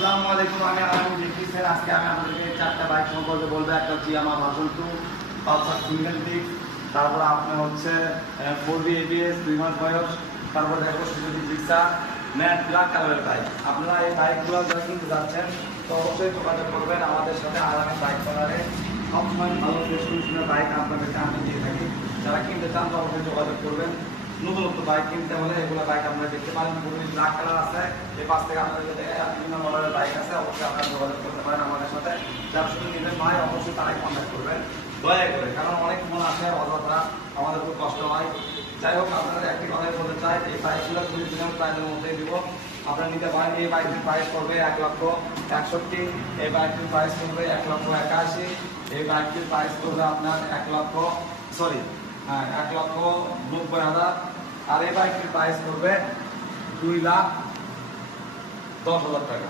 আসসালামু আলাইকুম। আমি আলামিন দেখতেছেন। আজকে আমি আপনাদেরকে চারটা বাইক সম্পর্কে বলবো। একটা হচ্ছে Yamaha version 2 Pulsar single disc, তারপর আপনার হচ্ছে 4V ABS 2 মাস বয়স, তারপর দেখো সুজুকি জিক্সার ম্যাট ব্ল্যাক কালারের বাইক। আপনারা এই বাইকগুলো যারা কিনতে যাচ্ছেন তো অবশ্যই যোগাযোগ করবেন আমাদের সাথে। আলামিন বাইক কর্নারে সবসময় ভালো ফ্রেশ কন্ডিশনের বাইক আপনাদেরকে আমি দিয়ে থাকি। যারা কিনতে চান তো অবশ্যই যোগাযোগ করবেন। নতুনত্ব বাইক কিনতে হলে এগুলো বাইক আপনারা দেখতে পারেন। পুরোপুরি ব্ল্যাক কালার আছে। এই পাশ থেকে আপনাদের যদি বিভিন্ন মডেলের বাইক আছে অবশ্যই আপনারা যোগাযোগ করতে পারেন আমাদের সাথে। যারা শুধু নেবেন ভাই অবশ্যই তারাই কন্ট্যাক্ট করবেন দয়া করে, কারণ অনেক মন আসে অযথা, আমাদের খুব কষ্ট হয়। যাই হোক, আপনাদের একটি কথাই বলতে চাই, এই বাইকগুলো খুবই প্রিমিয়াম প্রাইসের মধ্যেই দিব। আপনারা নিতে পারেন। এই বাইকটির প্রাইস পড়বে 1,61,000। এই বাইকটির প্রাইস পড়বে 1,81,000। এই বাইকটির প্রাইস পড়বে আপনার 1,90,000। আর এই বাইকটির প্রাইস করবে 2,10,000 টাকা।